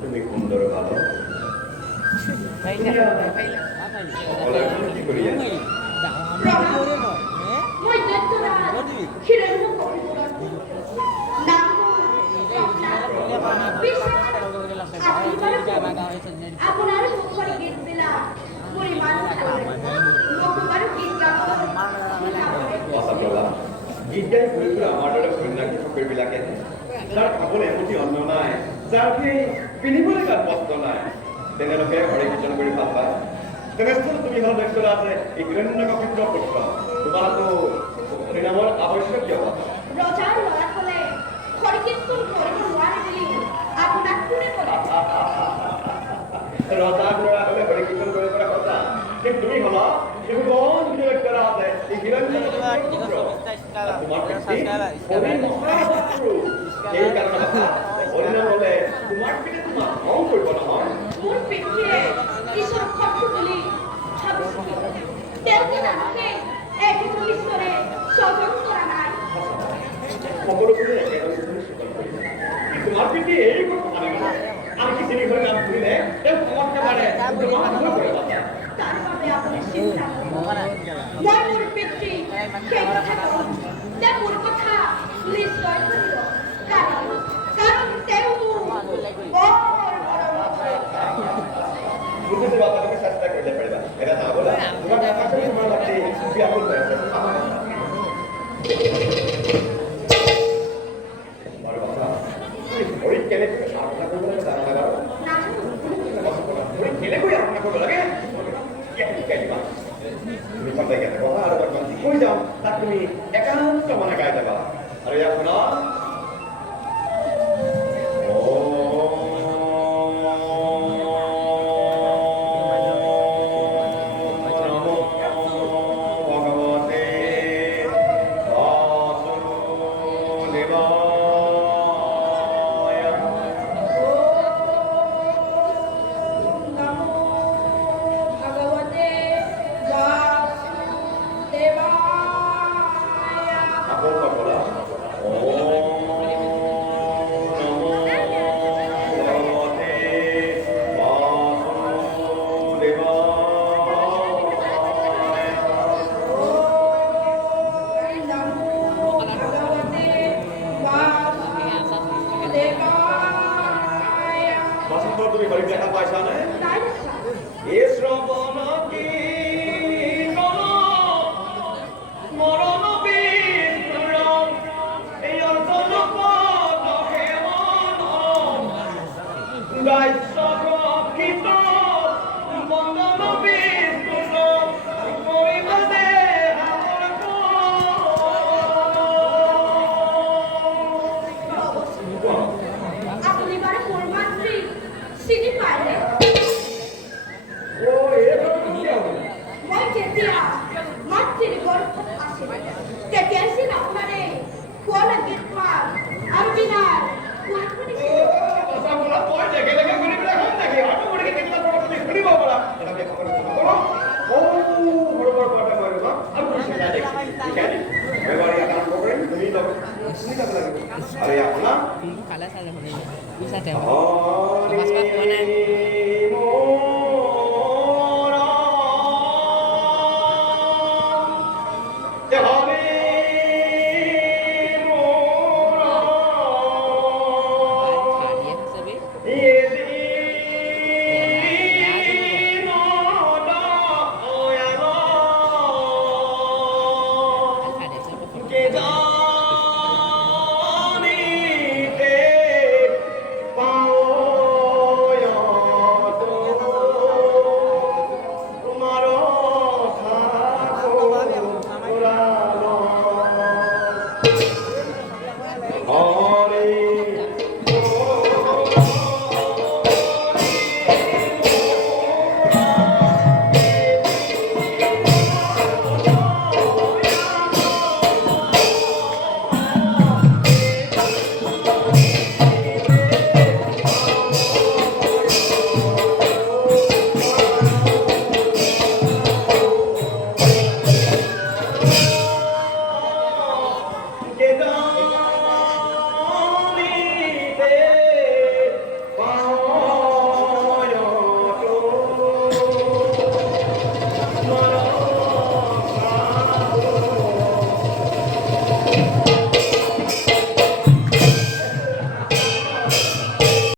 তুমি সুন্দৰ ভালো কি কৰি গীত গাই ঘূৰি ফুৰা আমাৰ দৰে সন্যাসী ফকীৰবিলাকে যাৰ খাবলৈ এমুঠি অন্ন নাই, যাৰ পিন্ধিবলৈ গাত বস্ত্ৰ নাই, তেনেলোকে হৰি কীৰ্তন কৰি ভাল পায়। তেনেস্থলত তুমি হল দক্ষতা আছে এই হিৰণ্যকশিপুৰ পুত্ৰ, তোমাৰতো হৰিনামৰ আৱশ্যক কিয়? ৰজাৰ ল'ৰা ক'লে হৰি কীৰ্তন কৰিব নোৱাৰে বুলি আপোনাক কোনে ক'লে? ৰজাৰ ল'ৰা হ'লে হৰি কীৰ্তন কৰিব পৰা কথা, কিন্তু তুমি হলা জীৱন দক্ষতা আছে এই হিৰণ্যকশিপুৰ পুত্ৰ, তোমাৰ পিতৃ হৰি মহাশত্ৰু। এই কাৰণে হৰিনাম হ'লে তোমাৰ পিতৃ তোমাক ভং কৰিব নহয়। মোৰ পিতৃয়ে ঈশ্বৰক শত্ৰু বুলি ভাবিছিল, তেওঁকে নাথাকে একো ঈশ্বৰে স্বজন কৰা নাই। সকলোখিনি একেদৰে স্বজন কৰিছে, তোমাৰ পিতৃ এই কথা মানে নহয়। আনকি যিনি হৰি নাম শুনিলে তেওঁ খঙতকে মাৰে, তোমাক ভয় কৰে। তাৰ বাবে আপুনি চিন্তা নকৰিব, মই মোৰ পিতৃ সেই কথা কম, তেওঁ মোৰ কথা নিশ্চয় শুনিব, কাৰণ তেওঁ বুঝতে বাবা তুমি চেষ্টা করতে পারবা, এটা না বলে তোমার কাছে তোমার লাগছে কি আপন হয়েছে বড় কথা তুমি হরি কেলে তুমি সাধনা করবে না জানা লাগাও না হরি কেলে কই আপনা করবে লাগে কি দিবা তুমি কোন জায়গায় কথা আর যখন কই যাও তা তুমি একান্ত মনে গায় দেবা। আরে এখন তুমি হরি দেখা পাইছা না? এ শ্রবণ কি মরণ বিষ্ণুর এই অর্জন পদে মন গাইছ রক্ষিত বন্দন বিষ্ণু পরিবাদে আপনি বারে মোর মাতৃ চিনি পাইলে? মই যেতিয়া মাতৃৰ গৰ্ভত আছিল তেতিয়া আছিল আপোনাৰে খোৱা লাগে খোৱা আৰু বিনাৰ খোৱা শুনিছিল। Kalah salah mana? Bisa tengok. Lepas waktu mana?